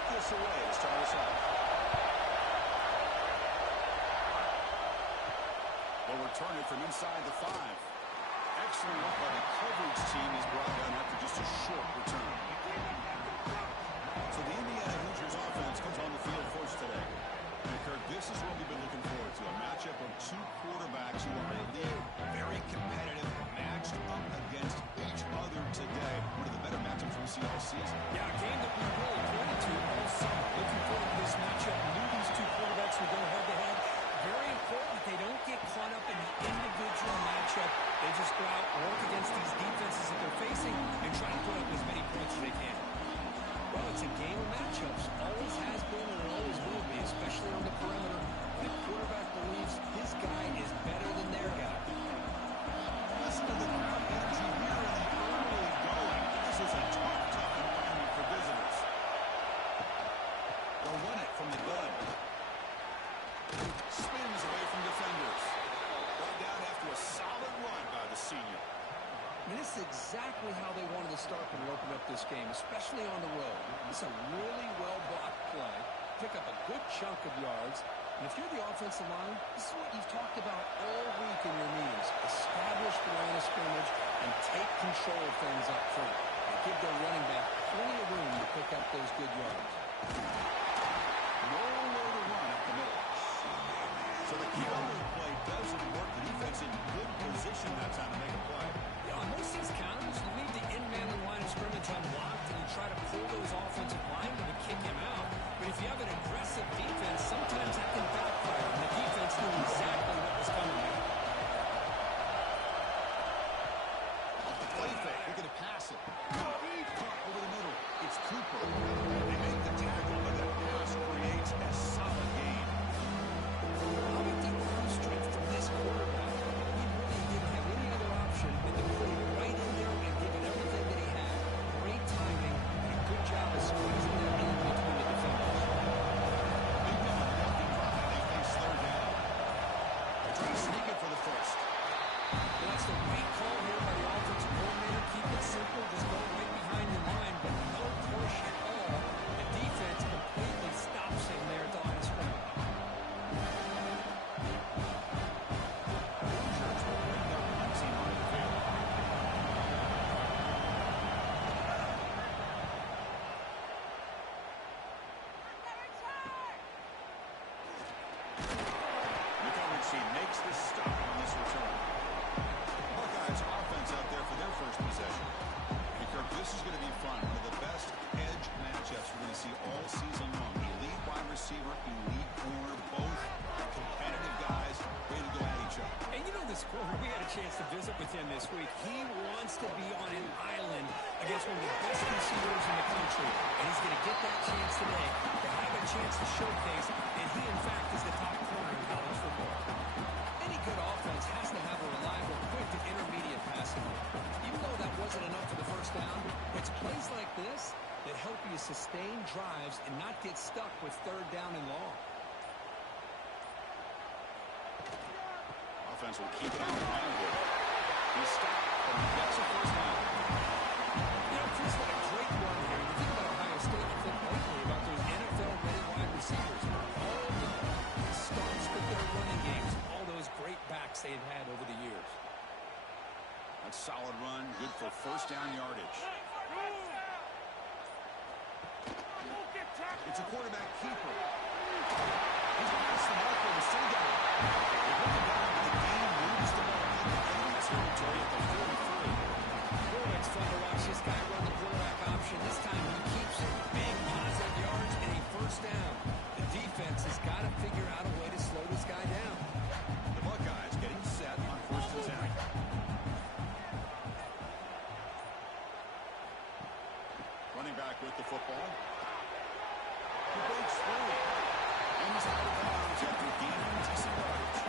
kick this away to start us off. They'll return it from inside the 5. Excellent work by the coverage team is brought down after just a short return. So the Indiana Hoosiers offense comes on the field first today. And Kirk, this is what we've been looking forward to, a matchup of two quarterbacks who are elite, very competitive, matched up against each other today. One of the better matchups we've seen all season. Yeah, a game that we really pointed to all summer. Looking forward to this matchup. Knew these two quarterbacks would go head-to-head. Very important that they don't get caught up in the individual matchup. They just go out, work against these defenses that they're facing, and try to put up as many points as they can. Well, it's a game of matchups. Always has been and it always will be, especially on the perimeter. The quarterback believes his guy is better than their guy. Listen to the crowd energy here in the early going. This is a tough environment for visitors. They'll run it from the gun. Spins away from defenders. Brought down after a solid run by the senior. And this is exactly how they wanted to start when they opened up this game, especially on the road. It's a really well-blocked play. Pick up a good chunk of yards. And if you're the offensive line, this is what you've talked about all week in your meetings. Establish the line of scrimmage and take control of things up front. And give their running back plenty of room to pick up those good yards. Nowhere to run up the middle. So the counter play doesn't work. The defense in good position that time to make a play. Yeah, on most of these counters, you leave the in-man in line of scrimmage unblocked and you try to pull those offensive linemen to kick him out. But if you have an aggressive defense, sometimes that can backfire. And the defense knew exactly what was coming there. Off the play fake, looking to pass it. Caught over the middle. It's Cooper. They make the tackle, but that pass creates a solid gain. How about the arm strength from this quarterback? He really didn't have any other option than to put it right in there and give it everything that he had. Great timing and a good job of squeezing that in between the defenders. Big number, lucky drive. They face third down. They're trying to sneak it for the first. Well, that's the right call here by the offensive coordinator. Keep it simple. Just go right behind the line, but no push at all. The defense completely stops him there at the line of scrimmage. Hoosiers will bring their run team on the field. The coverage team makes the stop on this return. Buckeyes offense out there for their first possession. And Kirk, this is going to be fun. One of the best edge matchups we're going to see all season long. Elite wide receiver, elite corner, both competitive guys ready to go at each other. And you know this corner, we had a chance to visit with him this week. He wants to be on an island against one of the best receivers in the country. And he's going to get that chance today to have a chance to showcase. And he, in fact, is the top corner in college football. Any good offense has to have a reliable, quick to intermediate passing game. Even though that wasn't enough for the first down, it's plays like this that help you sustain drives and not get stuck with third down and long. Offense will keep it on the ground here. He stopped, but he gets a first down. You know, Chris, what a great run here. You think about Ohio State, you think lately about those NFL-ready wide receivers. All the starts with their running games, all those great backs they've had over the years. That's a solid run, good for first down yardage. It's a quarterback keeper. He's past the marker to Sunday. They bring it down, but the game moves the ball into enemy territory at the 43. Boy, it's fun to watch this guy run the quarterback option. This time he keeps it. Big positive yards and a first down. The defense has got to figure out a way to slow this guy down. The Buckeyes getting set on first and 10. Running back with the football. He breaks through. And he's out of bounds after gaining decent yardage.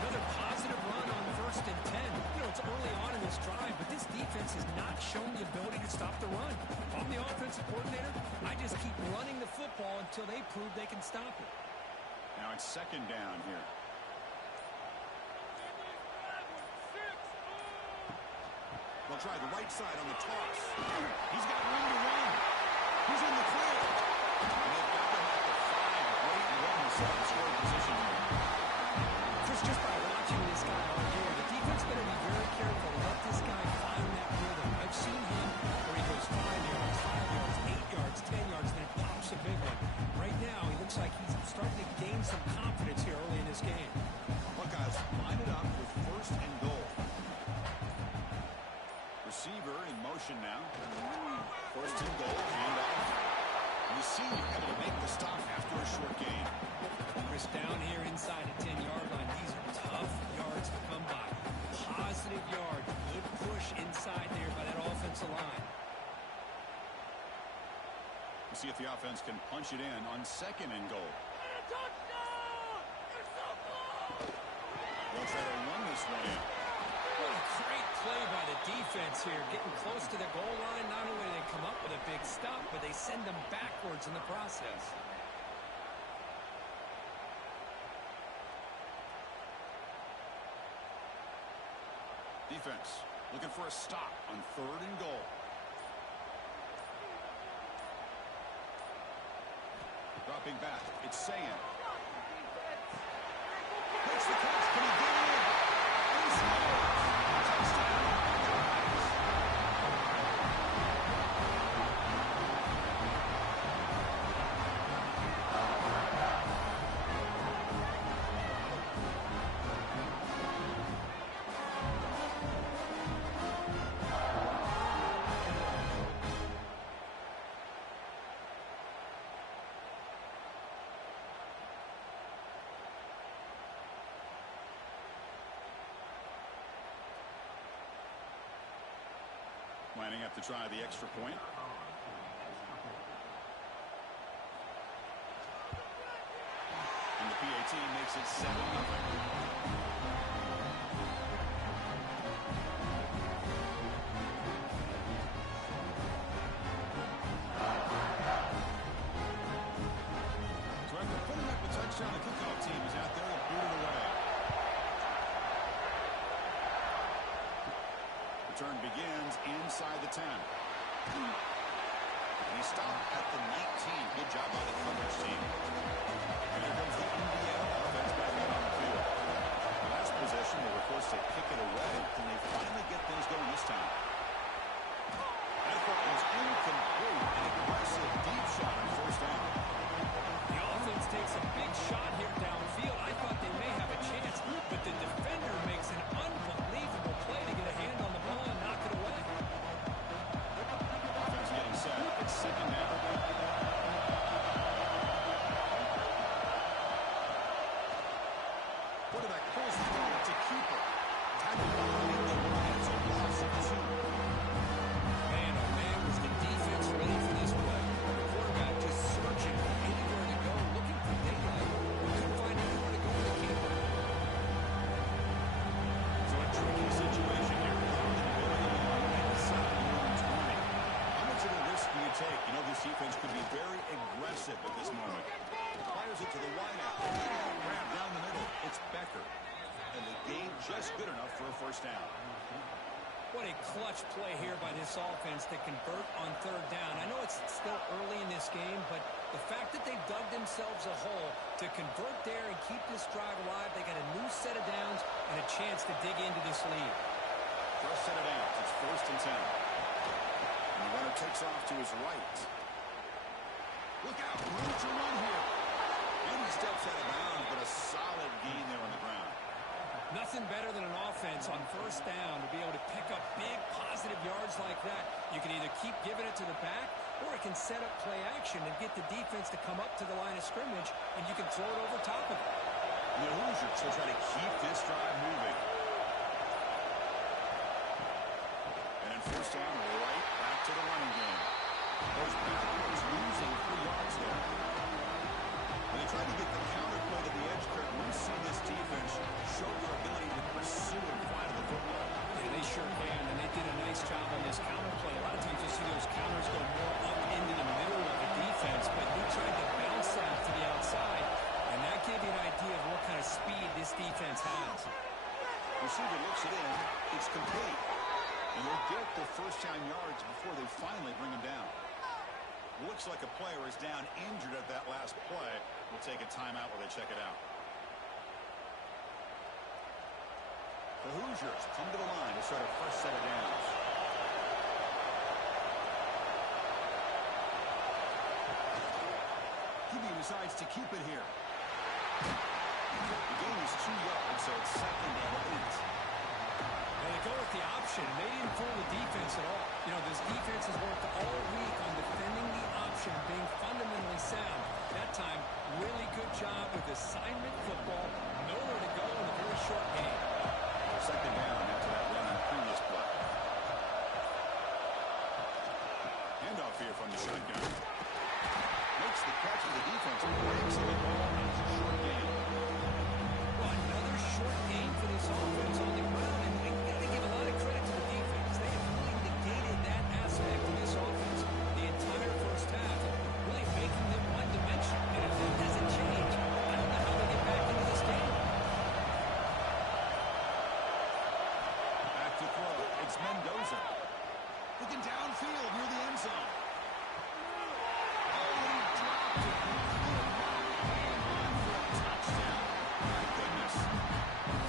Another positive run on first and 10. You know, it's early on in this drive, but this defense has not shown the ability to stop the run. I'm the offensive coordinator. I just keep running the football until they prove they can stop it. Now it's second down here. They'll try the right side on the toss. He's got room to run. He's in the clear. And they've got them at the 5. Great run to set up scoring position here. Chris, just by watching this guy all year, the defense better be very careful. Let this guy find that rhythm. I've seen him where he goes 5 yards, 8 yards, 10 yards, then pops a big one. Right now, he looks like he's starting to gain some confidence here early in this game. Buckeyes line it up with 1st and goal. Receiver in motion now. 1st and goal, handoff. And the senior able to make the stop after a short gain. Chris, down here inside the 10-yard line, these are tough yards to come by. Positive yard, good push inside there by that offensive line. We'll see if the offense can punch it in on 2nd and goal. They'll try to run this one in. What a great play by the defense here. Getting close to the goal line, not only do they come up with a big stop, but they send them backwards in the process. Defense looking for a stop on 3rd and goal. Dropping back, it's Sayan. Makes the catch, can he get it in? He scores! Touchdown, Buckeyes. Lining up to try the extra point. And the PAT makes it 7-0. So after putting up a touchdown, the kickoff team is out there and boot it away. Return begins inside the 10. And he stopped at the 19. Good job by the coverage team. And here comes the Indiana offense back out on the field. Last possession, they were forced to kick it away. Can they finally get things going this time? That throw was incomplete. An aggressive deep shot on 1st down. The offense takes a big shot here downfield. I thought they may have a chance, but the defender makes an unbelievable play to get a hand on the ball and knock it away. Offense getting set. It's 2nd down. Quarterback pulls the ball to keeper. Tackled behind the line. It's a loss of 2. Man, oh man, was the defense ready for this play. The quarterback just searching for anywhere to go, looking for daylight. Couldn't find anywhere to go with the keeper. So a tricky situation here. Inside the 20. How much of a risk do you take? You know, this defense could be very aggressive at this moment. Fires it to the wideout. Grab down the middle. It's Becker. And the gain just good enough for a 1st down. What a clutch play here by this offense to convert on 3rd down. I know it's still early in this game, but the fact that they dug themselves a hole to convert there and keep this drive alive, they got a new set of downs and a chance to dig into this lead. First set of downs. It's 1st and 10. And the runner takes off to his right. Look out. Room to run here. And he steps out of bounds, but a solid gain there on the ground. Nothing better than an offense on 1st down to be able to pick up big positive yards like that. You can either keep giving it to the back, or it can set up play action and get the defense to come up to the line of scrimmage, and you can throw it over top of it. And the Hoosiers will try to keep this drive moving. And in 1st down, right back to the running game. Goes backwards, losing 3 yards there. And they tried to get the counter play to the edge, Kurt. We've seen this defense show their ability to pursue and find the football. Yeah, they sure can, and they did a nice job on this counter play. A lot of times you see those counters go more up into the middle of the defense, but he tried to bounce that to the outside, and that gave you an idea of what kind of speed this defense has. Receiver looks it in. It's complete. And they'll get the 1st down yards before they finally bring him down. Looks like a player is down injured at that last play. We'll take a timeout while they check it out. The Hoosiers come to the line to start a first set of downs. QB decides to keep it here. The gain is 2 yards, so it's second and 8. Well, they go with the option. They didn't fool the defense at all. You know, this defense has worked all week on defending the option, being fundamentally sound. That time, really good job with assignment football. Nowhere to go in a very short game. Second down after that run on the previous play. Handoff here from the shotgun. Makes the catch of the defense. Breaks the ball. It's a short game. Well, another short game for this offense on the ground. And we got to give a lot of credit to the defense. They have really negated that aspect of this offense the entire first half, really making them one-dimensional. And if that doesn't change, I don't know how they get back into this game. Back to throw. It's Mendoza. Looking downfield near the end zone. Oh, he dropped it. And on for a touchdown. My goodness.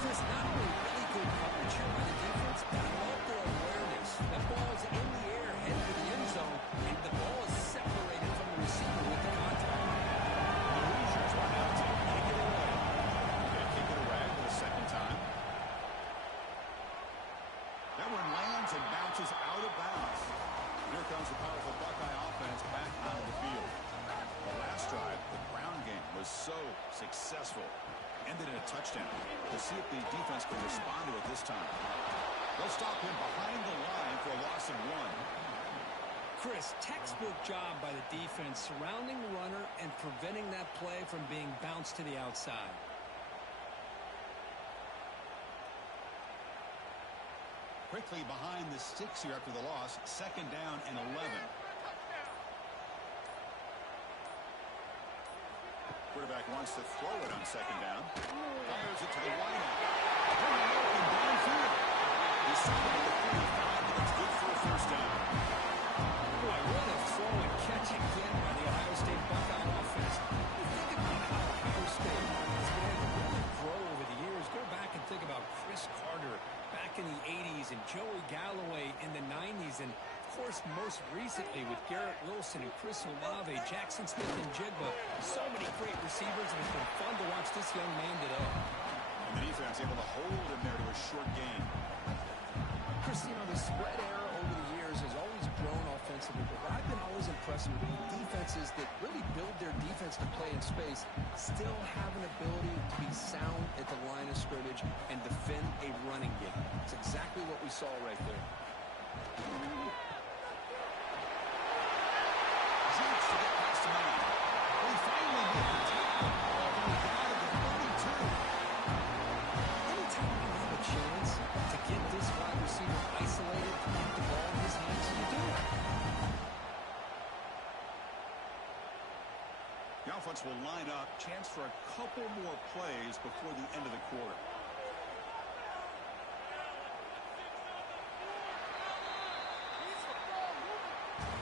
Chris, not only really good coverage here by the defense, but I love their awareness. The ball's in the air, headed to the end zone, and the ball is separated from the receiver with the contact. The Hoosiers are out to kick it away. They kick it away for the second time. That one lands and bounces out of bounds. Here comes the powerful Buckeye offense back onto the field. The last drive, the ground game, was so successful. Ended in a touchdown. The CFB defense can respond to it this time. They'll stop him behind the line for a loss of 1. Chris, textbook job by the defense surrounding the runner and preventing that play from being bounced to the outside. Quickly behind the sticks here after the loss. Second down and 11. Quarterback wants to throw it on second down. Fires it to the wideout. Downfield. He's stopped at the 35, but it's good for a first down. Boy, what a throw and catch again by the Ohio State Buckeye offense. You think about how Ohio State has been able to really grow over the years. Go back and think about Chris Carter back in the 80s and Joey Galloway in the 90s, and of course most recently with Garrett Wilson and Chris Olave, Jackson Smith and Jigba. So many great receivers, and it's been fun to watch this young man today. And the defense able to hold him there to a short gain. Chris, you know, the spread era over the years has always grown offensively, but I've been always impressed with defenses that really build their defense to play in space, still have an ability to be sound at the line of scrimmage and defend a running game. It's exactly what we saw right there. Shoots to get past the line. He finally made the tackle. Out of the 32. Anytime you have a chance to get this wide receiver isolated and get the ball in his hands, you do it. The offense will line up. Chance for a couple more plays before the end of the quarter.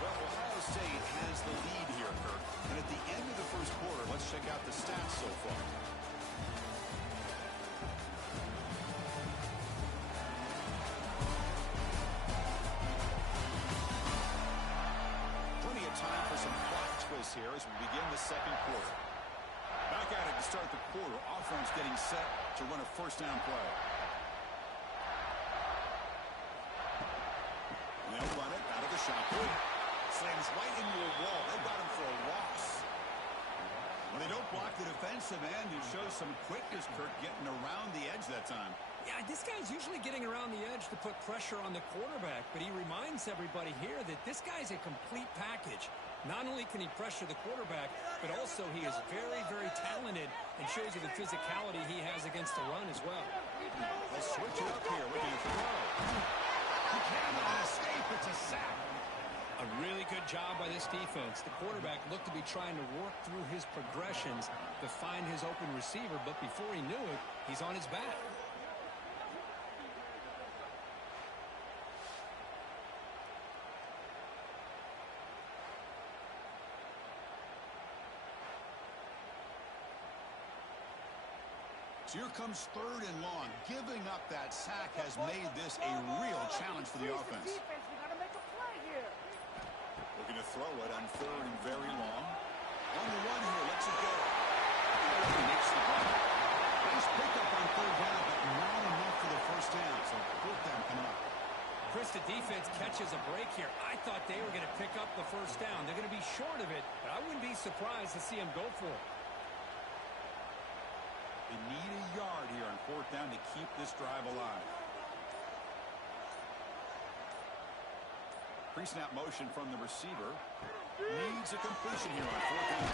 Well, Ohio State has the lead here, Kirk. And at the end of the first quarter, let's check out the stats so far. Plenty of time for some plot twists here as we begin the second quarter. Back at it to start the quarter. Offense getting set to run a first down play. And they'll run it out of the shotgun. Slams right into a wall. They got him for a loss. When they don't block the defensive end, it shows some quickness, Kirk, getting around the edge that time. Yeah, this guy's usually getting around the edge to put pressure on the quarterback, but he reminds everybody here that this guy's a complete package. Not only can he pressure the quarterback, but also he is very, very talented and shows you the physicality he has against the run as well. They'll switch it up here. Looking to throw. He cannot escape. It's a sack. A really good job by this defense. The quarterback looked to be trying to work through his progressions to find his open receiver, but before he knew it, he's on his back. So here comes 3rd and long. Giving up that sack has made this a real challenge for the offense. We got to make a play here. Looking to throw it on 3rd and very long. On the run here, lets it go. He makes the play. Nice pickup on 3rd down, but not enough for the first down. So 4th down coming up. Chris, the defense catches a break here. I thought they were going to pick up the first down. They're going to be short of it, but I wouldn't be surprised to see them go for it. They need a yard here on 4th down to keep this drive alive. Pre-snap motion from the receiver. Needs a completion here on 4th down.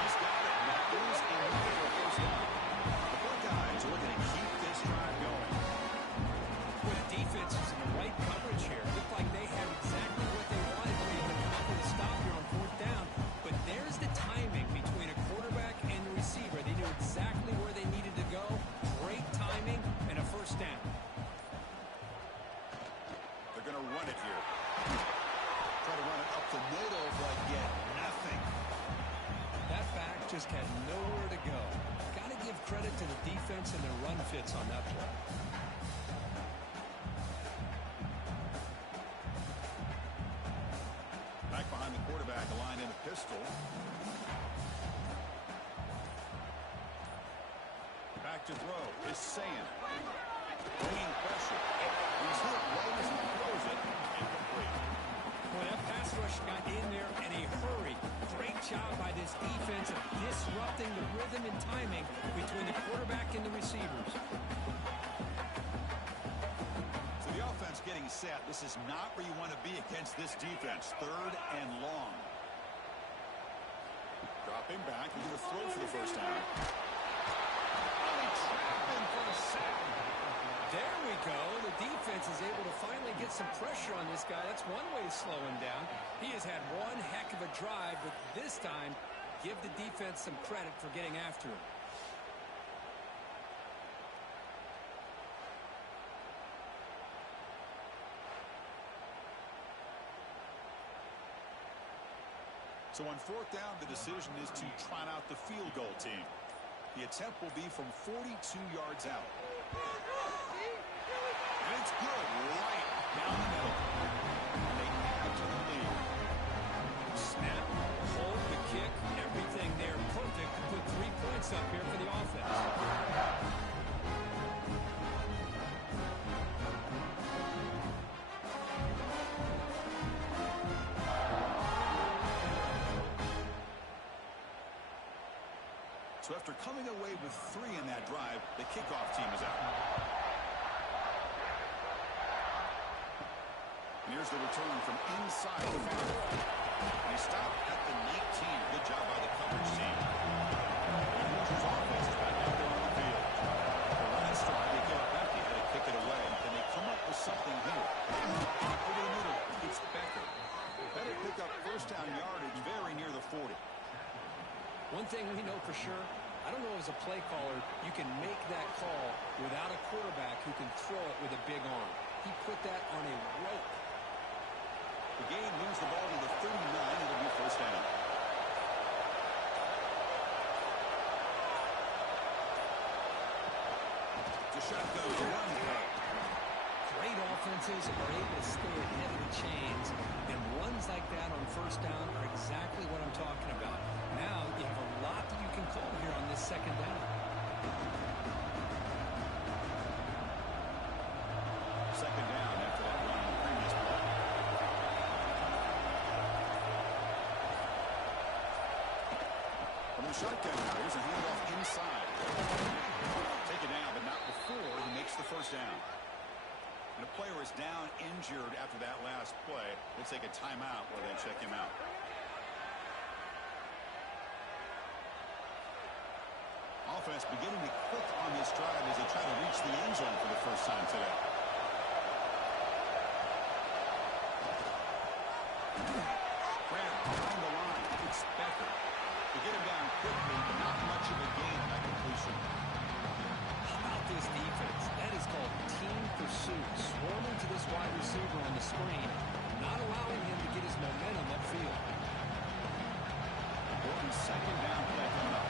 He's got it. That is enough for a first down. The Buckeyes are looking to keep this drive going. Well, the defense is in the right coverage here. Looked like they had exactly what they wanted to be able to come up with a stop here on 4th down. But there's the timing between a quarterback and the receiver. They knew exactly where they needed to go. Great timing and a first down. They're going to run it here. Try to run it up the middle, but get nothing. That back just had nowhere to go. Got to give credit to the defense and their run fits on that play. Back behind the quarterback, aligned in a pistol. Back to throw is Sand. Bringing pressure. He's hit right as he throws it. Incomplete. Well, that pass rush got in there in a hurry. Great job by this defense of disrupting the rhythm and timing between the quarterback and the receivers. So the offense getting set. This is not where you want to be against this defense. 3rd and long. Dropping back. He's going to throw for the first down. Trapped him for a sack. There we go. The defense is able to finally get some pressure on this guy. That's one way to slow him down. He has had one heck of a drive, but this time, give the defense some credit for getting after him. So on 4th down, the decision is to trot out the field goal team. The attempt will be from 42 yards out. And it's good, right down the middle. And they add to the lead. Snap, hold, the kick, everything there perfect to put 3 points up here for the offense. So after coming away with 3 in that drive, the kickoff team is out. And here's the return from inside the 5. They stop at the 19. Good job by the coverage team. The Hoosiers offense is back out there on the field. The last drive, they give up empty, had to kick it away. And they come up with something here. Over the middle, it's Becker. Better pick up first down yardage very near the 40. One thing we know for sure, I don't know as a play caller, you can make that call without a quarterback who can throw it with a big arm. He put that on a rope. The game moves the ball to the 39. It'll be first down. The shot goes run play. Great offenses are able to stay ahead of the chains, and runs like that on first down are exactly what I'm talking about. Now you have a lot that you can call here on this second down. Second down after that run on the previous play. From the shotgun now, here's a handoff inside. Take it down, but not before he makes the first down. And the player is down injured after that last play. We'll take a timeout while they check him out. Offense beginning to click on this drive as they try to reach the end zone for the first time today. Grant behind the line. It's Becker. They get him down quickly, but not much of a gain on that completion. How about this defense? That is called team pursuit. Swarming to this wide receiver on the screen, not allowing him to get his momentum upfield. Second down play coming up.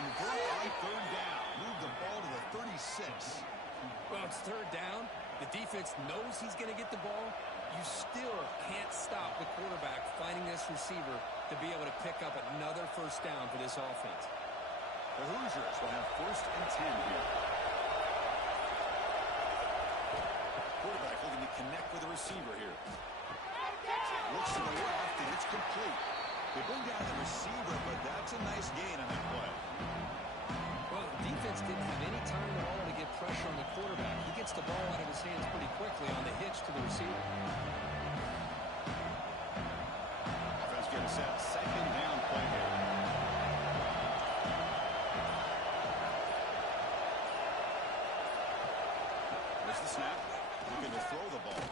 convert on third down. Move the ball to the 36. Well, it's third down. The defense knows he's going to get the ball. You still can't stop the quarterback finding this receiver to be able to pick up another first down for this offense. The Hoosiers will have 1st and 10 here. Quarterback looking to connect with the receiver here. Looks to the left, and it's complete. They bring down the receiver, but that's a nice gain on that play. Well, the defense didn't have any time at all to get pressure on the quarterback. He gets the ball out of his hands pretty quickly on the hitch to the receiver. Offense getting set. 2nd down play here. There's the snap. Looking to throw the ball.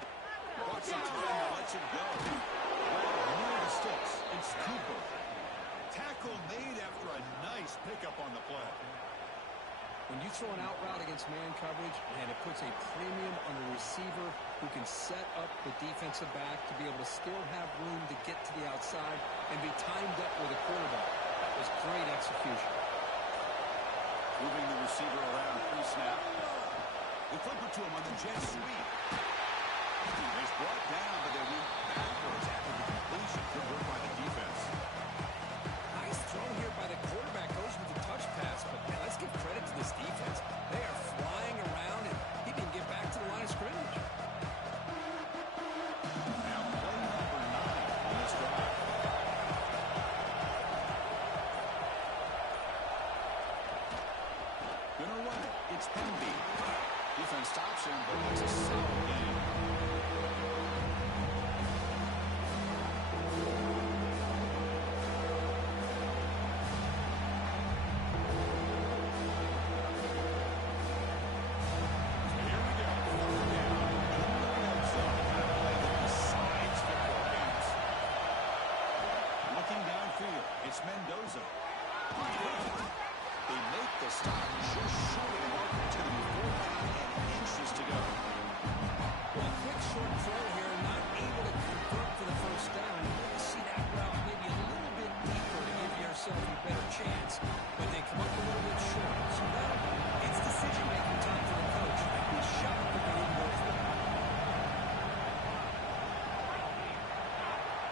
Watch some time and lets it go. Near the sticks. It's Cooper. Tackle made after a nice pickup on the play. When you throw an out route against man coverage, and it puts a premium on the receiver who can set up the defensive back to be able to still have room to get to the outside and be timed up with a quarterback. That was great execution. Moving the receiver around pre-snap. They flip it to him on the jet sweep. He's brought down, but they went backwards after the completion. Good work by the defense. Nice throw here by the quarterback. Goes with the touch pass, but man, let's give credit to this defense. They are flying around, and he didn't get back to the line of scrimmage. Now play number 9 on this drive. Gonna run it. It's Penby. Defense stops him, but it's a solid game. It's Mendoza. They make the stop just short of the mark. It's going to be 4th down and inches to go. Well, quick short throw here, not able to convert for the first down. You see that route maybe a little bit deeper to give yourself a better chance, but they come up a little bit short. So now it's decision-making time for the coach. I'd be shocked if they didn't go for it.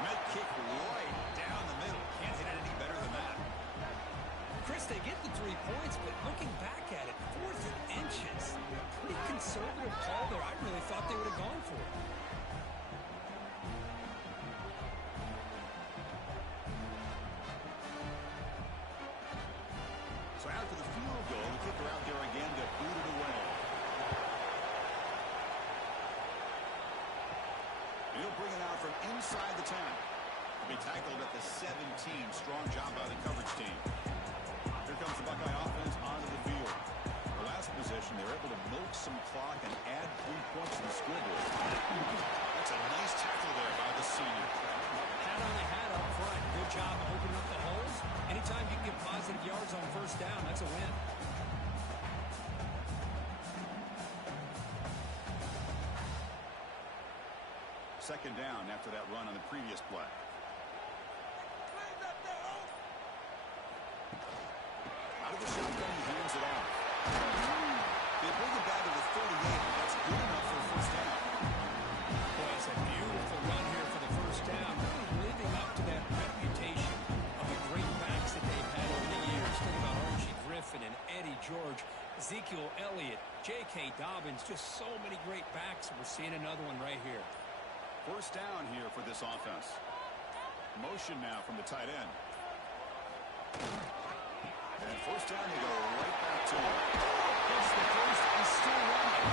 Med kick right down the middle. Can't hit it any better than that. Chris, they get the 3 points, but looking back at it, 4th and inches. Pretty conservative call there. I really thought they would have gone for it. So after the field goal, the kicker out there again to boot it away. He'll bring it out from inside the 10. He'll be tackled at the 17. Strong job by the coverage team. Here comes the Buckeye offense onto the field. The last possession, they were able to milk some clock and add 3 points to the scoreboard. That's a nice tackle there by the senior. Hat on the hat up front. Good job opening up the holes. Anytime you can get positive yards on first down, that's a win. Second down after that run on the previous play. Out of the shotgun, he hands it off. They bring it down to the 38, but that's good enough for a first down. Boy, it's a beautiful run here for the first down. Really living up to that reputation of the great backs that they've had over the years. Think about Archie Griffin and Eddie George, Ezekiel Elliott, J.K. Dobbins, just so many great backs. We're seeing another one right here. First down here for this offense. Motion now from the tight end. And first down, they go right back to him. Gets the first, he's still running.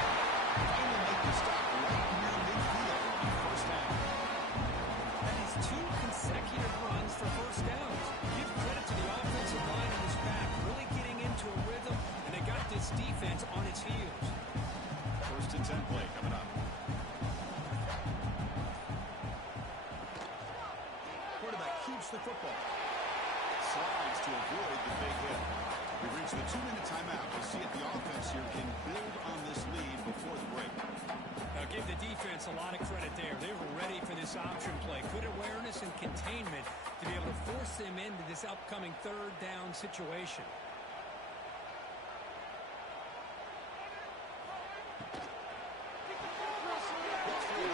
Finally make the stop right near midfield. First down. That is 2 consecutive runs for first downs. Give credit to the offensive line in this back, really getting into a rhythm, and they got this defense on its heels. First and 10 play coming up. Quarterback keeps the football. Slides to avoid the big hit. We've reached the 2-minute timeout. We'll see if the offense here can build on this lead before the break. Now give the defense a lot of credit there. They were ready for this option play. Good awareness and containment to be able to force them into this upcoming third down situation.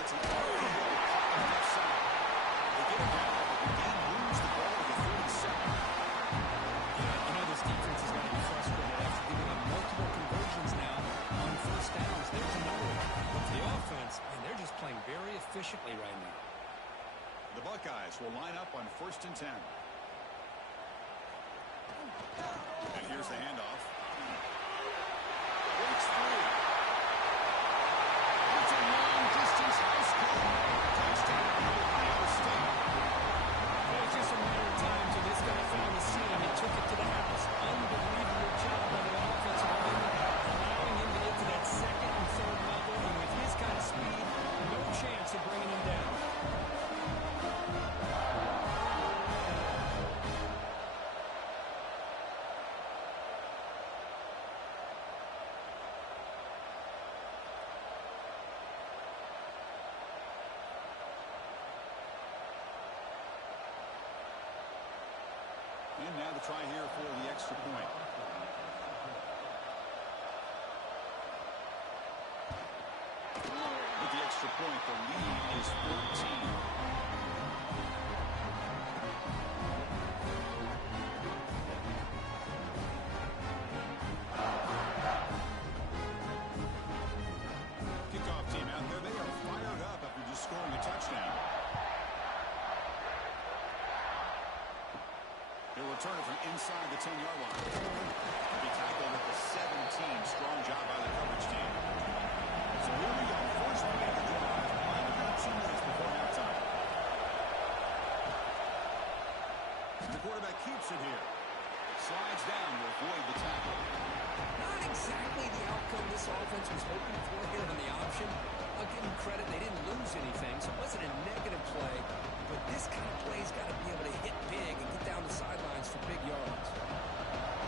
It's an awful ball caught on the left side. They get it down, but the game moves the ball to the 37. Yeah, this defense is going to be frustrated after giving up multiple conversions now on first downs. There's another one. But the offense, and they're just playing very efficiently right now. The Buckeyes will line up on 1st and 10. And here's the handoff. Breaks through. It's a long-distance house call. Touchdown, Ohio State. Well, it's just a matter of time until this guy found the seam and took it to the house. Unbelievable job by the offensive lineman, allowing him to get to that second and third level. And with his kind of speed, no chance of bringing him down. And now the try here for the extra point. With the extra point, the lead is 14. Kickoff team out there, they are fired up after just scoring a touchdown. They'll return it from inside the 10-yard line. They'll be tackled at the 17. Strong job by the coverage team. So here we go. First play of the drive. About 2 minutes before halftime. And the quarterback keeps it here. Slides down to avoid the tackle. Not exactly the outcome this offense was hoping for here on the option. I'll give them credit. They didn't lose anything, so it wasn't a negative play. But this kind of play's got to be able to hit big and get down the sidelines for big yards.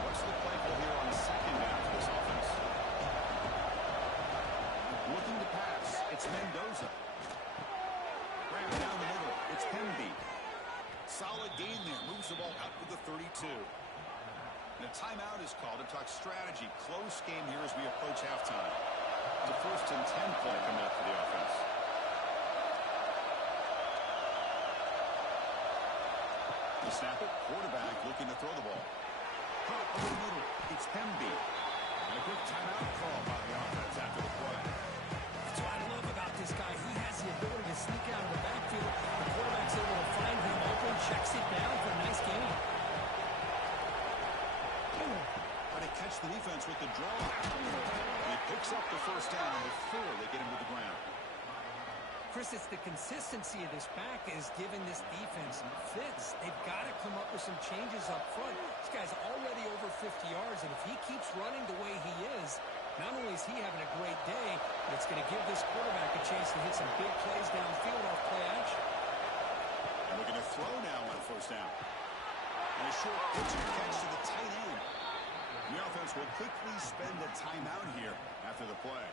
What's the play call here on second down for this offense? Looking to pass. It's Mendoza. Ran down the middle. It's Hemby. Solid gain there. Moves the ball out to the 32. And a timeout is called to talk strategy. Close game here as we approach halftime. The 1st and 10 play coming up for the offense. The snap it. Quarterback looking to throw the ball. Pop over the middle. It's Hemby. And a quick timeout call by the offense after the play. That's what I love about this guy. He has the ability to sneak out of the backfield. The quarterback's able to find him open, checks it down for a nice gain. Try to catch the defense with the draw. He picks up the first down before they get him to the ground. Chris, it's the consistency of this back is giving this defense fits. They've got to come up with some changes up front. This guy's already over 50 yards, and if he keeps running the way he is, not only is he having a great day, but it's going to give this quarterback a chance to hit some big plays downfield off play action. And looking to throw now on first down. And a short pitch and catch to the tight end. The offense will quickly spend a timeout here after the play.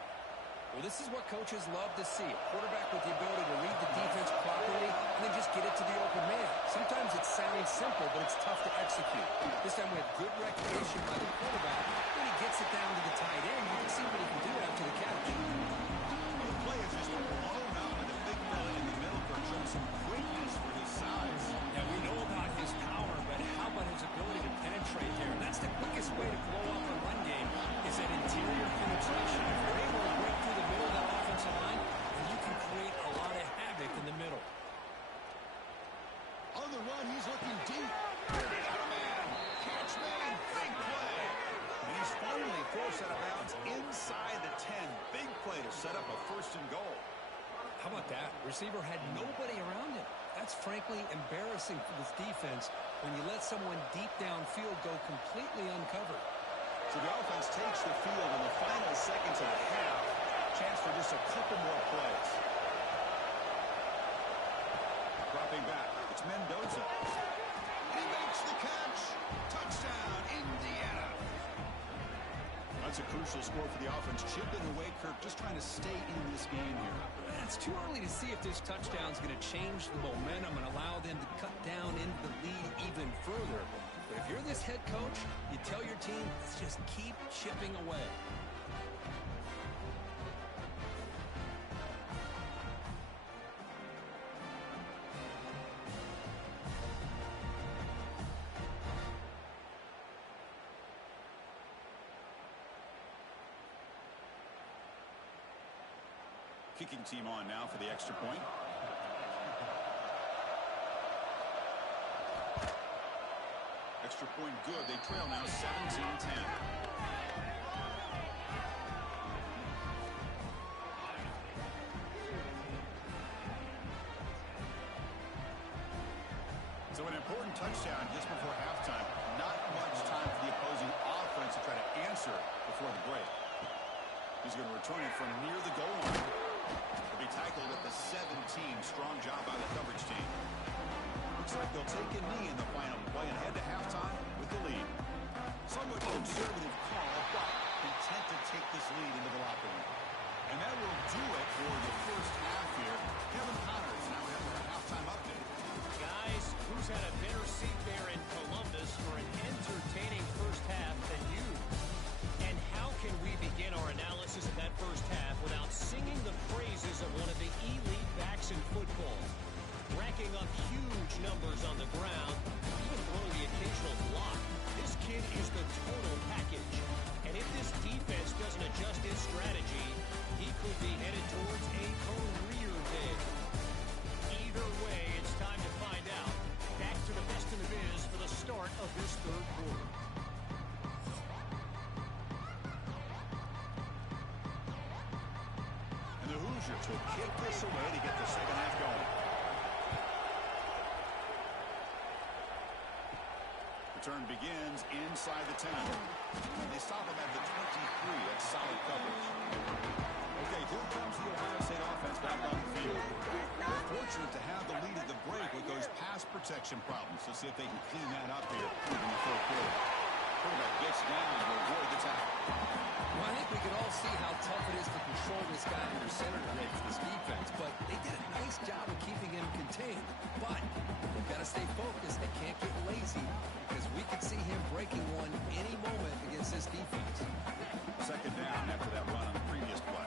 Well, this is what coaches love to see. A quarterback with the ability to read the defense properly and then just get it to the open man. Sometimes it sounds simple, but it's tough to execute. This time we have good recognition by the quarterback. When he gets it down to the tight end, you can see what he can do after the catch. The play is just blown out by the big fella in the middle for showing some quickness for his size. Yeah, we know about his power, but how about his ability to penetrate there? And that's the quickest way to blow up a run game is that interior penetration. If you're able to break through the middle of that offensive line, then you can create a lot of havoc in the middle. On the run, he's looking deep. Got a man. Catch man. Big play. And he's finally forced out of bounds inside the 10. Big play to set up a 1st and goal. How about that? Receiver had nobody around him. That's frankly embarrassing for this defense when you let someone deep downfield go completely uncovered. So the offense takes the field in the final seconds of the half. Chance for just a couple more plays. Dropping back. It's Mendoza. He makes the catch. Touchdown, Indiana. That's a crucial score for the offense. Chipping away, Kirk, just trying to stay in this game here. It's too early to see if this touchdown is going to change the momentum and allow them to cut down into the lead even further. But if you're this head coach, you tell your team, let's just keep chipping away. kicking team on now for the extra point. Extra point good. They trail now 17-10. So an important touchdown just before halftime. Not much time for the opposing offense to try to answer before the break. He's going to return it from near the goal line. He'll be tackled at the 17. Strong job by the coverage team. Looks like they'll take a knee in the final play and head to halftime with the lead. Somewhat conservative call, but content to take this lead into the locker room. And that will do it for the first half here. Kevin Connors now has our halftime update. Guys, who's had a better seat there in Columbus for an entertaining first half than you? And how can we begin our analysis of that first half without singing the praises of one of the elite backs in football? Racking up huge numbers on the ground, even throwing the occasional block. This kid is the total package. And if this defense doesn't adjust its strategy, he could be headed towards a career day. Either way, it's time to find out. Back to the best in the biz for the start of this third quarter. And the Hoosiers will kick this away to get the second half going. Return begins inside the 10. They stop him at the 23. That's solid coverage. Okay, here comes the Ohio State offense back on the field. They're fortunate to have the lead at the break with those pass protection problems. Let's see if they can clean that up here in the third quarter. Quarterback gets down to avoid the tackle. Well, I think we can all see how tough it is to control this guy under center today for this defense, but they did a nice job of keeping him contained. But they've got to stay focused. They can't get lazy because we could see him breaking one any moment against this defense. Second down after that run on the previous play.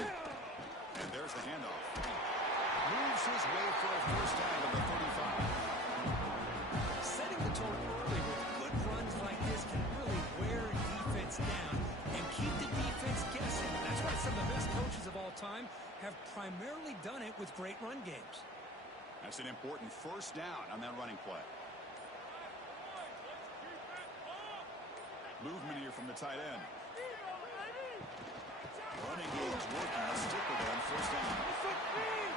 And there's the handoff. Moves his way for a first down to the 35. Setting the tone early with good runs like this can really wear defense down and keep the defense guessing. That's why some of the best coaches of all time have primarily done it with great run games. That's an important first down on that running play. Movement here from the tight end. Running game's working. Let's stick with it on first down.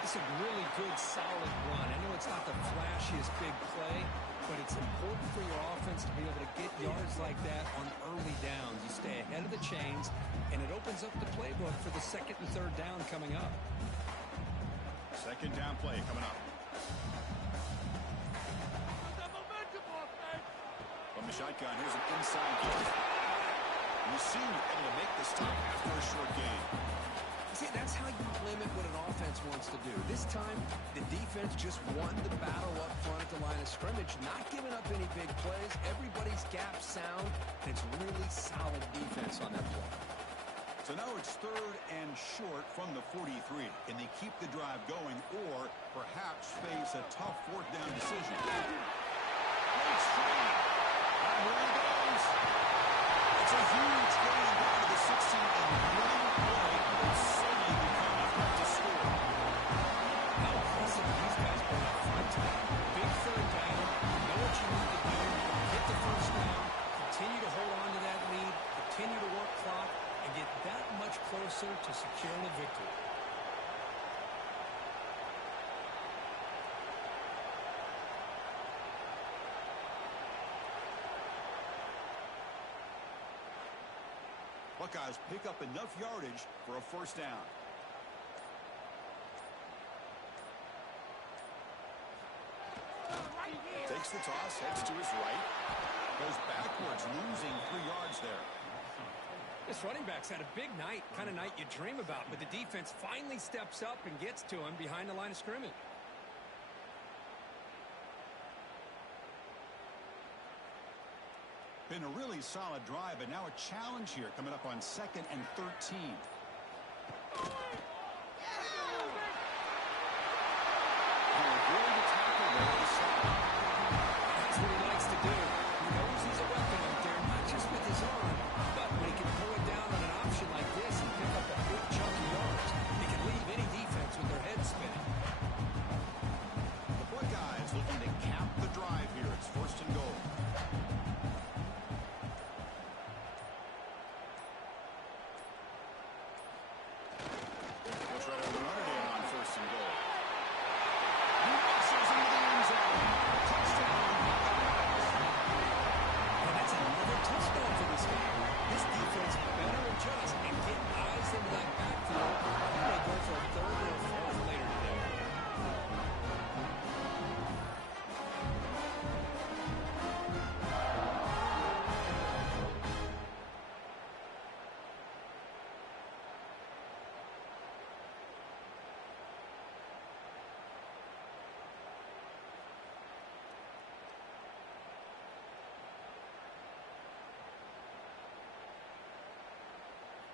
It's a really good, solid run. I know it's not the flashiest big play, but it's important for your offense to be able to get yards like that on early downs. You stay ahead of the chains, and it opens up the playbook for the second and third down coming up. Second down play coming up. From the shotgun, here's an inside kick. You see him able to make the stop after a short gain. See, that's how you limit what an offense wants to do. This time, the defense just won the battle up front at the line of scrimmage, not giving up any big plays. Everybody's gap sound, and it's really solid defense on that play. So now it's third and short from the 43. Can they keep the drive going or perhaps face a tough fourth down decision? Great straight. Here he goes. It's a huge gain down to the 16 and one play. Suddenly become enough to score. How impressive these guys are up front. Big third down. Know what you need to do. Get the first down. Continue to hold on to that lead. Continue to work clock and get that much closer to securing a victory. Buckeyes pick up enough yardage for a first down. Takes the toss, heads to his right. Goes backwards, losing 3 yards there. This running back's had a big night, kind of night you dream about, but the defense finally steps up and gets to him behind the line of scrimmage. Been a really solid drive, but now a challenge here coming up on 2nd and 13. That's what he likes to do. He knows he's a weapon out there, not just with his arm, but when he can pull it down on an option like this and pick up a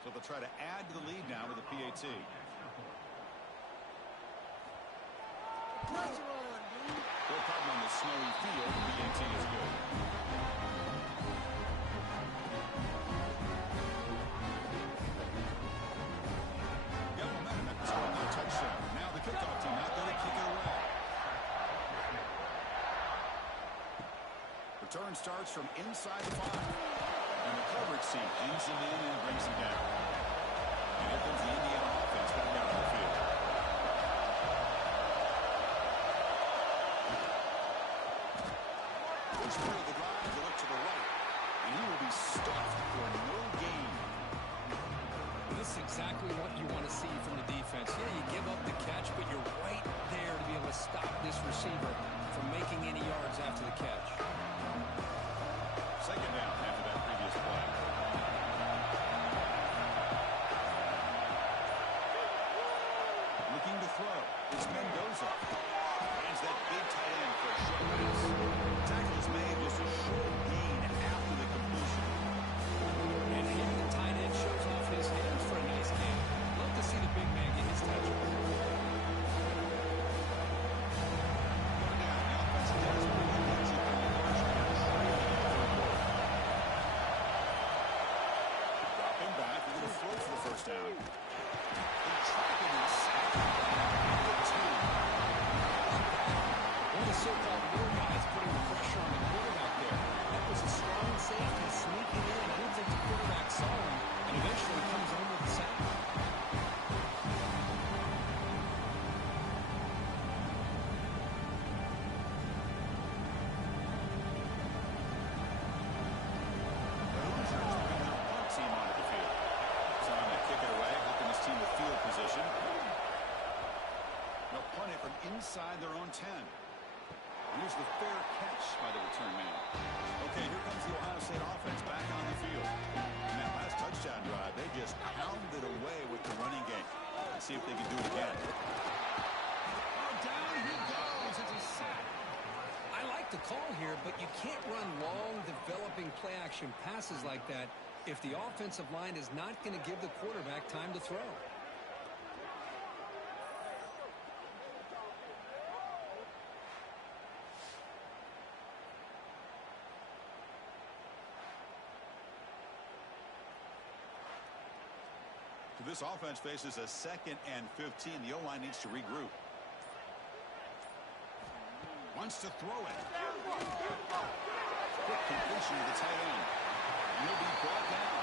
So they'll try to add to the lead now with a PAT. No problem on the snowy field. The PAT is good. Got momentum after scoring that touchdown. Now the kickoff team out there to kick it away. Return starts from inside the 5. And the coverage team ends him in and brings him down. And here comes the Indiana offense back out on the field. First play of the drive, they look to the right. And he will be stuffed for no gain. This is exactly what you want to see from the defense. Yeah, you give up the catch, but you're right there to be able to stop this receiver from making any yards after the catch. Second down after that previous play. Looking to throw. It's Mendoza. Hands that big tight end for a short pass. Tackle is made just a short gain after the completion. And here the tight end shows off his hands for a nice game. Love to see the big man get his touches. Inside their own 10. Here's the fair catch by the return man. Okay, here comes the Ohio State offense back on the field. And that last touchdown drive, they just pounded away with the running game. Let's see if they can do it again. Down he goes. It's a sack. I like the call here, but you can't run long, developing play-action passes like that if the offensive line is not going to give the quarterback time to throw. This offense faces a 2nd and 15. The O-line needs to regroup. Wants to throw it. Quick completion to the tight end. He'll be brought down.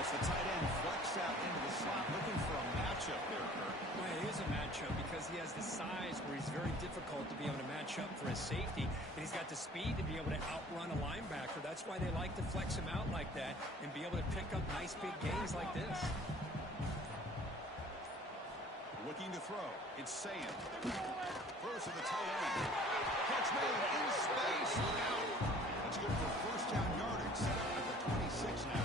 As the tight end flexed out into the slot, looking for a matchup there, Kirk. Well, it is a matchup because he has the size where he's very difficult to be able to match up for his safety, and he's got the speed to be able to outrun a linebacker. That's why they like to flex him out like that and be able to pick up nice big gains like this. Looking to throw. It's Sayan. Throws to the tight end. Catch made in space. That's good for first down yardage. Set up at the 26 now.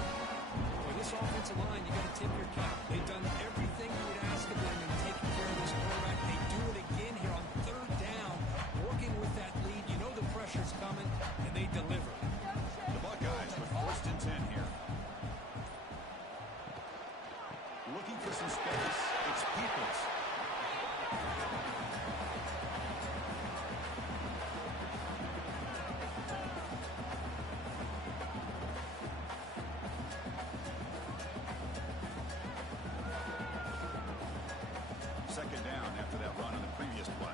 For this offensive line, you got to tip your cap. They've done everything you would ask of them in taking care of this quarterback. They do it again here on 3rd down, working with that lead. You know the pressure's coming, and they deliver. The Buckeyes with 1st and 10 here. Looking for some space. It's Peoples. Second down after that run on the previous play.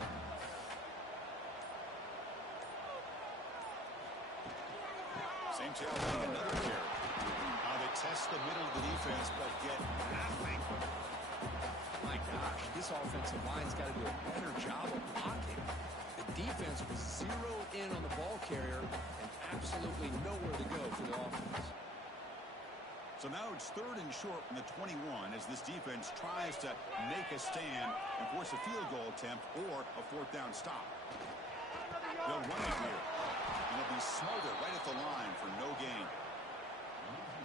Same tail getting another carry. Now they test the middle of the defense, but get nothing. My gosh, this offensive line's got to do a better job of blocking. The defense was zeroed in on the ball carrier and absolutely nowhere to go for the offense. So now it's 3rd and short from the 21 as this defense tries to make a stand and force a field goal attempt or a 4th down stop. They'll run it here, and it'll be smothered right at the line for no gain.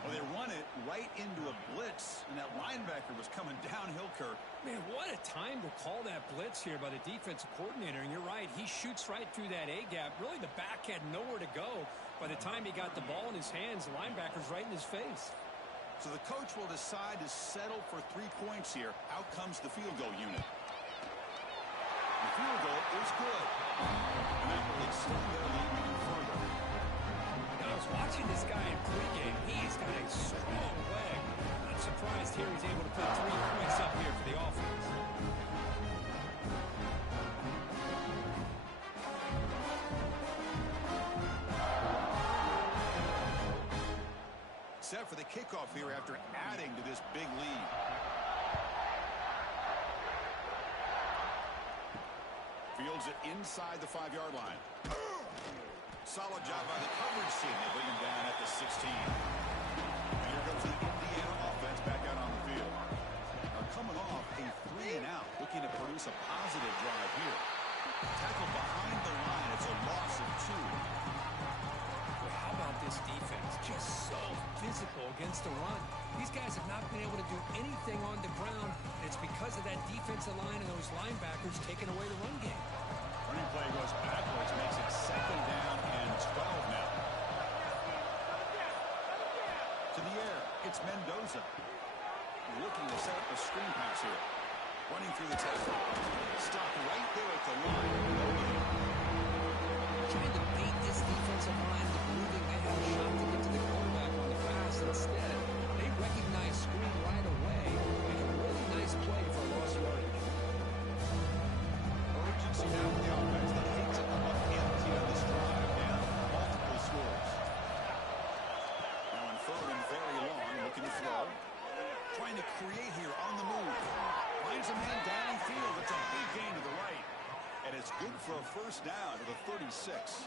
Well, they run it right into a blitz, and that linebacker was coming downhill, Kirk. Man, what a time to call that blitz here by the defensive coordinator. And you're right, he shoots right through that A-gap. Really, the back had nowhere to go. By the time he got the ball in his hands, the linebacker's right in his face. So the coach will decide to settle for 3 points here. Out comes the field goal unit. The field goal is good. And that will extend their lead even further. Now, I was watching this guy in pregame. He's got a strong leg. Not surprised here he's able to put 3 points up here for the offense. Set for the kickoff here after adding to this big lead. Fields it inside the 5-yard line. Solid job by the coverage team. They bring him down at the 16. And here comes the Indiana offense back out on the field. Now coming off a 3-and-out, looking to produce a positive drive here. Tackle behind the line. It's a loss of 2. How about this defense? Just so physical against the run. These guys have not been able to do anything on the ground. It's because of that defensive line and those linebackers taking away the run game. Running play goes backwards, makes it 2nd down and 12 now. To the air, it's Mendoza. Looking to set up a screen pass here. Running through the tackle. Stopped right there at the line. No gain. Trying to beat this defensive line into believing they have a shot to get to the quarterback on the pass. Instead, they recognize screen right away. Make a really nice play for lost yardage. Urgency now for the offense. They hate to come up empty on this drive. Down multiple scores. Now in 3rd and very long, looking to throw. Trying to create here on the move. Finds a man downfield. It's a big gain to the right. And it's good for a 1st down to the 36.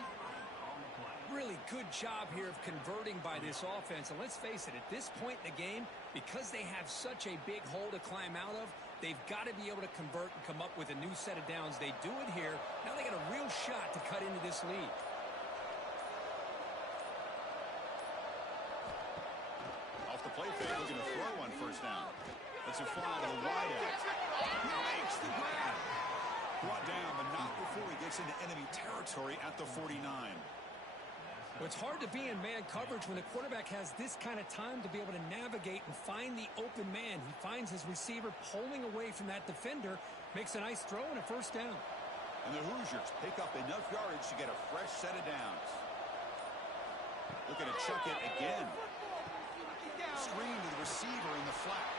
Really good job here of converting by this offense. And let's face it, at this point in the game, because they have such a big hole to climb out of, they've got to be able to convert and come up with a new set of downs. They do it here. Now they got a real shot to cut into this lead. Off the play fake, looking to throw on 1st down. That's a fly to the wide out. He makes the grab. Brought down, but not before he gets into enemy territory at the 49. Well, it's hard to be in man coverage when the quarterback has this kind of time to be able to navigate and find the open man. He finds his receiver pulling away from that defender, makes a nice throw and a 1st down. And the Hoosiers pick up enough yardage to get a fresh set of downs. Looking to chuck it again. Screen to the receiver in the flat.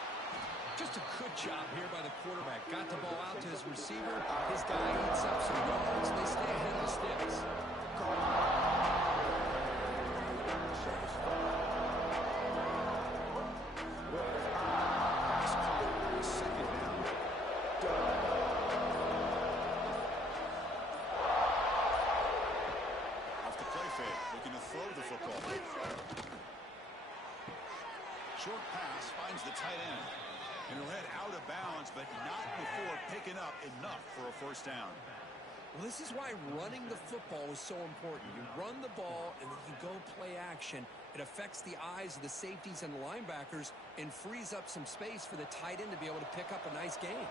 Just a good job here by the quarterback. Got the ball out to his receiver. His guy eats up some yards. They stay ahead of the sticks. Nice call. 2nd down. Off the play fake. Looking to throw the football. Short pass finds the tight end. And he'll head out of bounds, but not before picking up enough for a 1st down. Well, this is why running the football is so important. You run the ball, and then you go play action. It affects the eyes of the safeties and the linebackers and frees up some space for the tight end to be able to pick up a nice gain.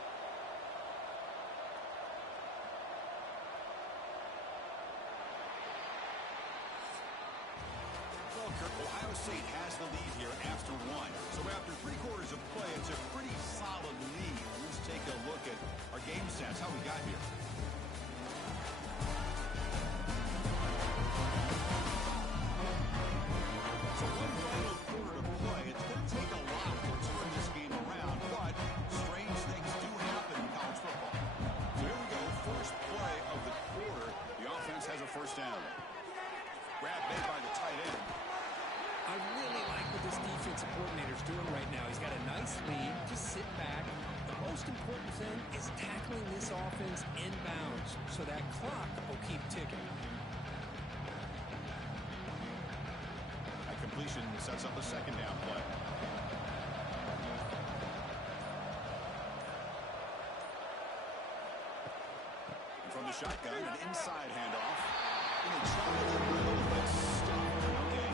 Well, Kirk, Ohio State has the lead here after 1. So after 3 quarters of play, it's a pretty solid lead. Let's take a look at our game stats, how we got here. So 1 final quarter to play. It's going to take a lot to turn this game around, but strange things do happen in college football. So here we go, first play of the quarter. The offense has a 1st down. Grab made by the tight end. I really like what this defensive coordinator's doing right now. He's got a nice lead. Just sit back. The most important thing is tackling this offense inbounds so that clock will keep ticking. That completion sets up a 2nd down play. And from the shotgun, an inside handoff. And a try in the middle, but stopped. Okay.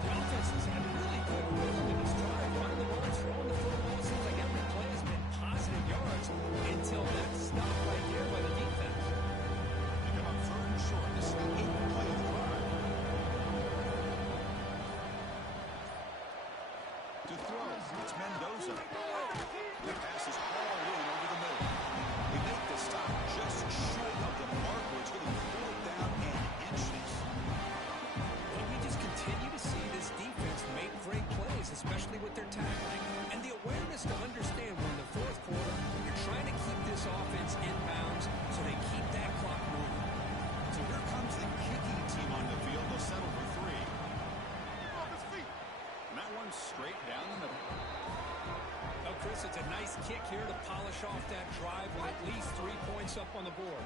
The offense has had really good rhythm in this drive. Running the ball, throwing the football. It seems like every play has been positive yards until that stop right there by the defense. They come up 3rd and short. This is the 8th play of the drive. up. The pass is hauled in over the middle. They make the stop just short of the marker. It's going to be 4th down and inches. Well, we just continue to see this defense make great plays, especially with their tackling. And the awareness to understand we're in the 4th quarter, you're trying to keep this offense in bounds so they keep that clock moving. So here comes the kicking team on the field. They'll settle for 3. And that one's straight down the middle. Well, Chris, it's a nice kick here to polish off that drive with at least 3 points up on the board.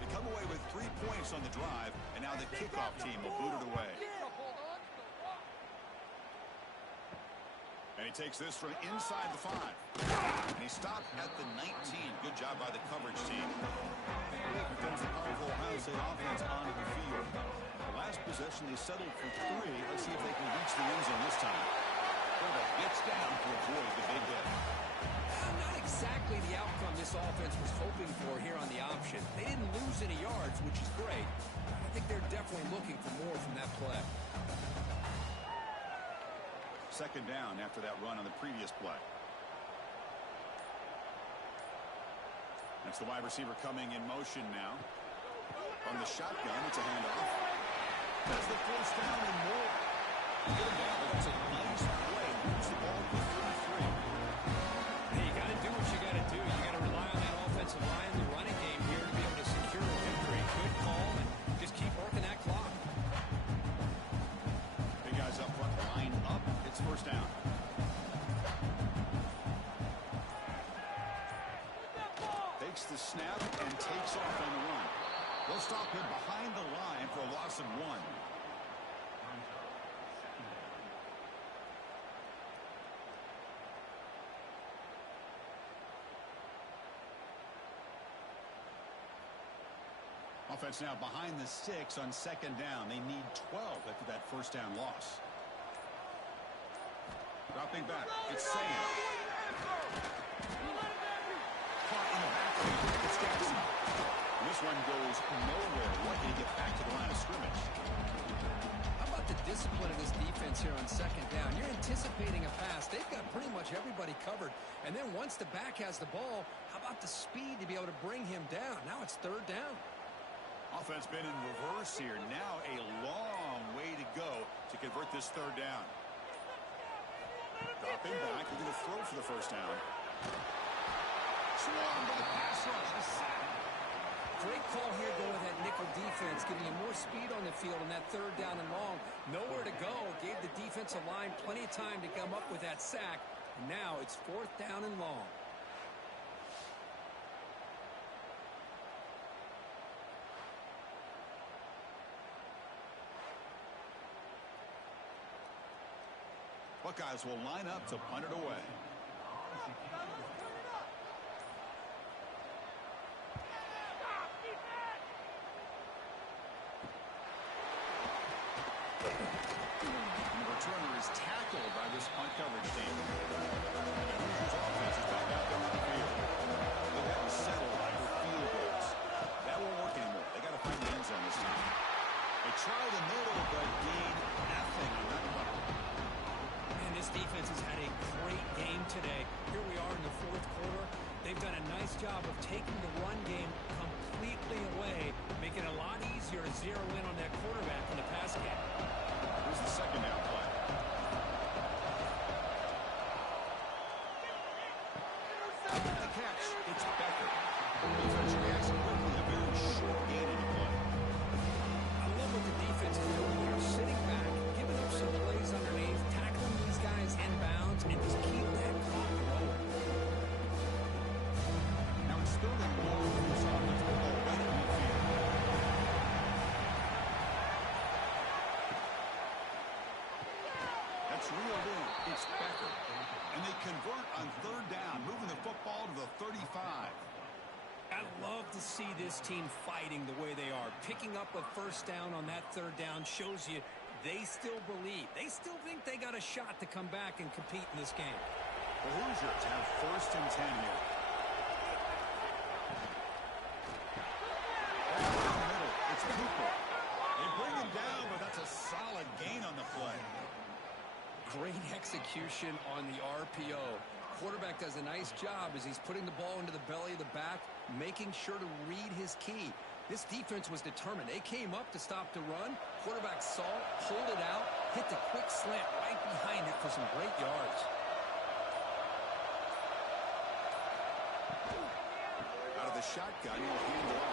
They come away with 3 points on the drive, and now the kickoff team will boot it away. And he takes this from inside the 5. And he stopped at the 19. Good job by the coverage team. Here comes the powerful Ohio State offense onto the field. The last possession, they settled for 3. Let's see if they can reach the end zone this time. Quarterback gets down to avoid the big hit. Not exactly the outcome this offense was hoping for here on the option. They didn't lose any yards, which is great. I think they're definitely looking for more from that play. 2nd down after that run on the previous play. That's the wide receiver coming in motion now. From the shotgun, it's a handoff. That's the 1st down and more. Get him down, but that's a nice play. Moves the ball to the 33. Hey, you got to do what you got to do. You got to rely on that offensive line, the running game here to be able to secure a victory. Good call, and just keep working that clock. Big guys up front, line up. It's 1st down. Takes the snap and takes off on the run. They'll stop him behind the line for a loss of 1. Offense now behind the 6 on 2nd down. They need 12 after that 1st down loss. Dropping back. It's Sam. Caught in the backfield. It's Jackson. And this one goes nowhere. Lucky to get back to the line of scrimmage. How about the discipline of this defense here on 2nd down? You're anticipating a pass. They've got pretty much everybody covered. And then once the back has the ball, how about the speed to be able to bring him down? Now it's 3rd down. Offense been in reverse here. Now a long way to go to convert this 3rd down. Dropping back. They're going to throw for the 1st down. Swarmed by the pass rush. The sack. Great call here going with that nickel defense, giving him more speed on the field on that 3rd down and long. Nowhere to go. Gave the defensive line plenty of time to come up with that sack. And now it's 4th down and long. Buckeyes will line up to punt it away. Returner is tackled by this punt coverage team. The Hoosiers offense is back out there on the field. They've had to settle for field goals. That won't work anymore. They got to find the end zone this time. They try the middle, but gain nothing on that one. Man, this defense has had a great game today. Here we are in the 4th quarter. They've done a nice job of taking the run game completely away, making it a lot easier to zero in on that quarterback in the pass game. Here's the 2nd down play. The catch. It's Becker. Defense reacts quickly. A very short gain in the play. I love what the defense is doing here. Sitting back, giving up some plays underneath, tackling these guys in bounds, and just keep that clock rolling. Now it's 3rd and long for this offense. Ball right in the field. That's reeled in. It's Becker. And they convert on 3rd down, moving the football to the 35. I love to see this team fighting the way they are. Picking up a 1st down on that 3rd down shows you they still believe. They still think they got a shot to come back and compete in this game. The Hoosiers have 1st and 10 here. It's Cooper. They bring him down, but that's a solid gain on the play. Great execution on the RPO. Quarterback does a nice job as he's putting the ball into the belly of the back, making sure to read his key. This defense was determined. They came up to stop the run. Quarterback saw it, pulled it out, hit the quick slant right behind it for some great yards. Out of the shotgun, he'll hand it off.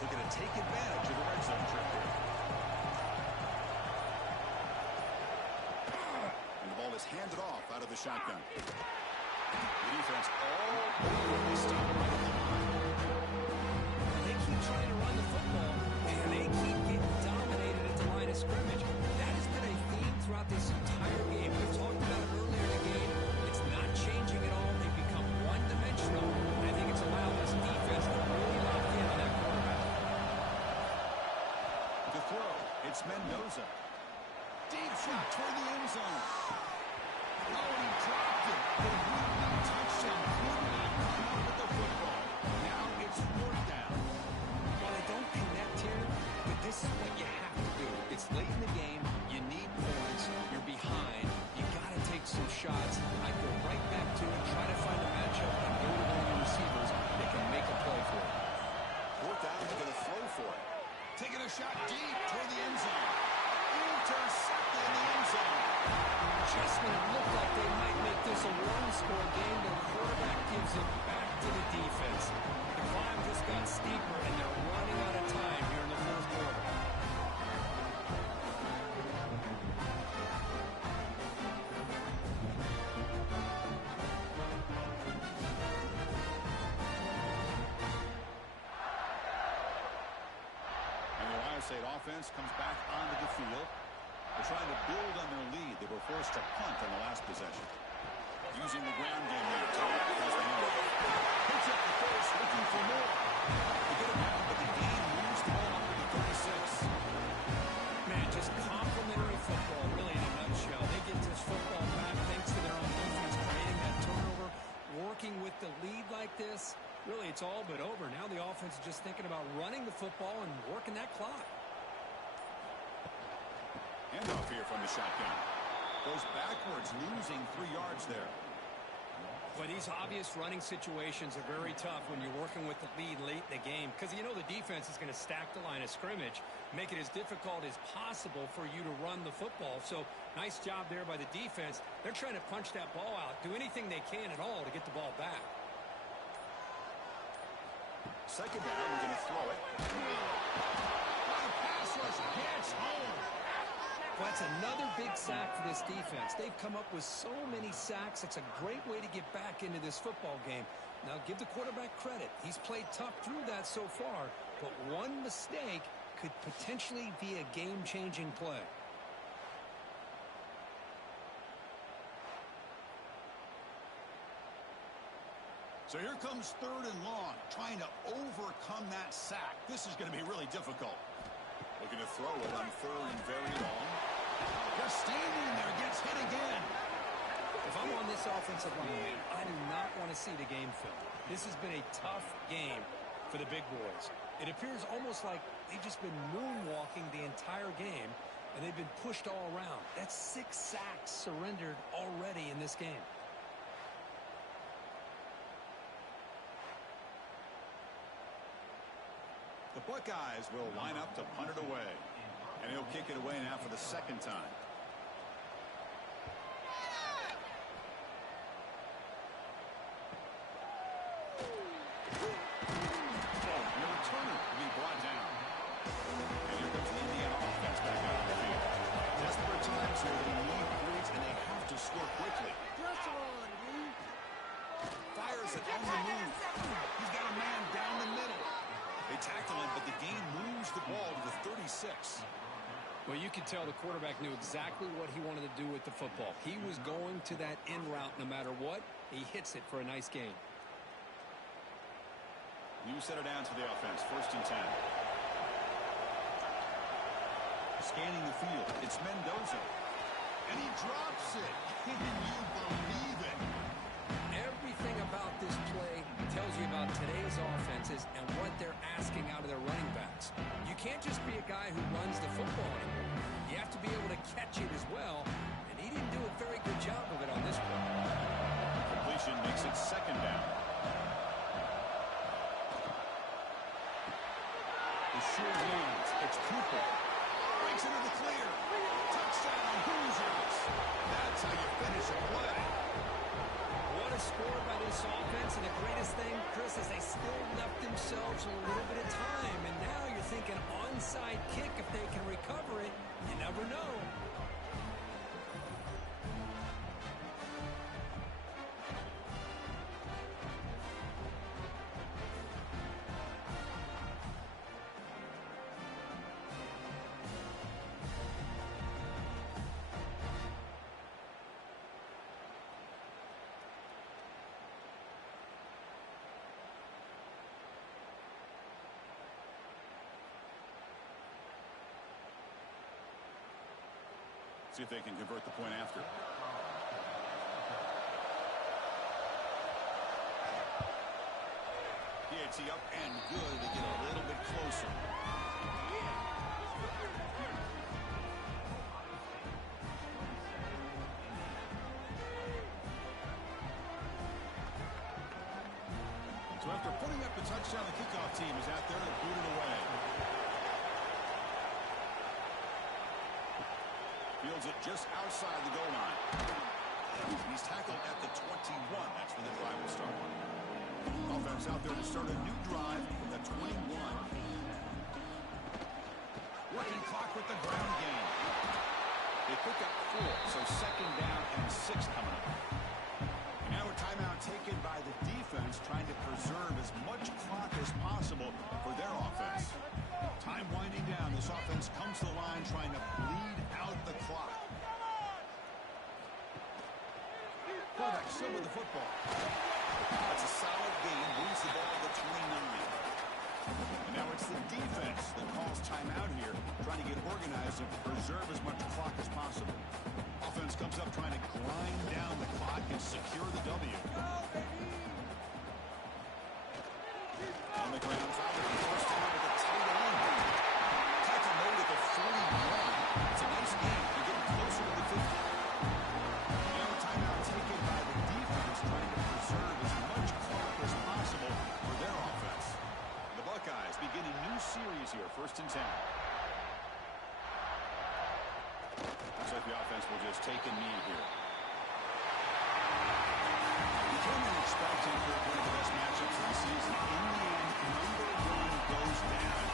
We're going to take advantage of the red zone trip here. And the ball is handed off out of the shotgun. The defense all over this time right at the line. They keep trying to run the football, and they keep getting dominated at the line of scrimmage. That has been a theme throughout this entire game. We've talked about it earlier in the game. It's not changing at all. They've become one-dimensional. I think it's allowed this defense to really lock in on that quarterback. To throw, it's Mendoza. Deep shot toward the end zone. Oh, and he dropped it. The would-be touchdown could not come up with the football. Now it's 4th down. Well, they don't connect here, but this is what you have to do. It's late in the game. You need points. You're behind. You got to take some shots. I go right back to it, try to find a matchup, and go to one of the receivers that can make a play for it. 4th down, they're going to throw for it. Taking a shot deep toward the end zone. Intercepted in the end zone. Just when it looked like they might make this a one-score game, the quarterback gives it back to the defense. The climb just got steeper, and they're running out of time here in the 4th quarter. State offense comes back onto the field. They're trying to build on their lead. They were forced to punt on the last possession. Using the ground game here. Picks up the first, looking for more. They get it down, but the game moves the ball up to the 36. Man, just complimentary football, really in a nutshell. They get this football back thanks to their own defense, creating that turnover, working with the lead like this. Really, it's all but over. Now the offense is just thinking about running the football and working that clock. Handoff here from the shotgun. Goes backwards, losing 3 yards there. But these obvious running situations are very tough when you're working with the lead late in the game because you know the defense is going to stack the line of scrimmage, make it as difficult as possible for you to run the football. So nice job there by the defense. They're trying to punch that ball out, do anything they can at all to get the ball back. 2nd down, we're going to throw it. The pass rush gets home. Well, that's another big sack for this defense. They've come up with so many sacks. It's a great way to get back into this football game. Now, give the quarterback credit. He's played tough through that so far, but one mistake could potentially be a game-changing play. So here comes 3rd and long, trying to overcome that sack. This is going to be really difficult. Looking to throw it on 3rd and very long. Just standing there, gets hit again. If I'm on this offensive line, I do not want to see the game film. This has been a tough game for the big boys. It appears almost like they've just been moonwalking the entire game, and they've been pushed all around. That's 6 sacks surrendered already in this game. The Buckeyes will line up to punt it away. And he'll kick it away now for the 2nd time. And the returner will be brought down. And here comes the Indiana offense back out on the field. Desperate times here. They need points, and they have to score quickly. Pressure on, dude. Fires it on the move. He's got a man down the middle. They tackle him, but the gain moves the ball to the 36. Well, you could tell the quarterback knew exactly what he wanted to do with the football. He was going to that in route no matter what. He hits it for a nice gain. You set it down to the offense. 1st and 10. Scanning the field. It's Mendoza. And he drops it. Can you believe it? Everything about this play tells you about today's offenses and what they're asking out of their running backs. You can't just be a guy who runs the football anymore. You have to be able to catch it as well, and he didn't do a very good job of it on this play. Completion makes it 2nd down. The sure hands. It's Cooper. Breaks into the clear. Touchdown, Hoosiers. That's how you finish a play. What a score by this offense, and the greatest thing, Chris, is they still left themselves a little bit of time, and now you're thinking onside kick if they can recover it. You never know. See if they can convert the point after. PAT up and good to get a little bit closer. So after putting up the touchdown, the kickoff team is out there to boot it away. Fields it just outside the goal line. He's tackled at the 21. That's where the drive will start. Offense out there to start a new drive from the 21. Working clock with the ground game. They pick up 4, so 2nd down and 6 coming up. And now a timeout taken by the defense, trying to preserve as much clock as possible for their offense. Time winding down. This offense comes to the line trying to bleed out the clock. Quarterback still with the football. That's a solid gain. Moves the ball to the 29. And now it's the defense that calls timeout here, trying to get organized and preserve as much clock as possible. Offense comes up trying to grind down the clock and secure the W. On the ground, first down to the tight end. Tackle made at the 41. It's a nice game. They're getting closer to the 50. Now a timeout taken by the defense, trying to preserve as much clock as possible for their offense. The Buckeyes begin a new series here, 1st and 10. Looks like the offense will just take a knee here. You can't expect him to one of the best matchups of the season. In the end, number 1 goes down.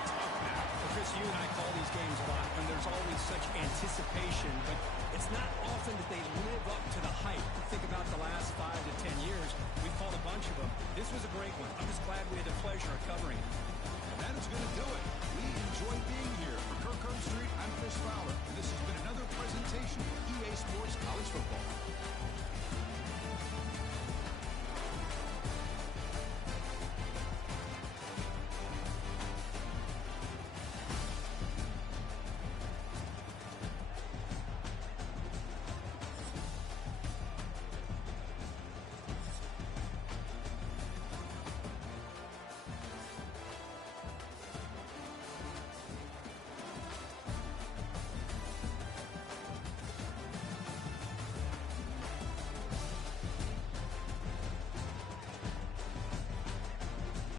It's a tough match. Well, Chris, you and I call these games a lot, and there's always such anticipation, but it's not often that they live up to the hype. Think about the last 5 to 10 years. We've called a bunch of them. This was a great one. I'm just glad we had the pleasure of covering it. And that is going to do it. We enjoyed being here. For Kirk Street, I'm Chris Fowler, and this has been another presentation of EA Sports College Football.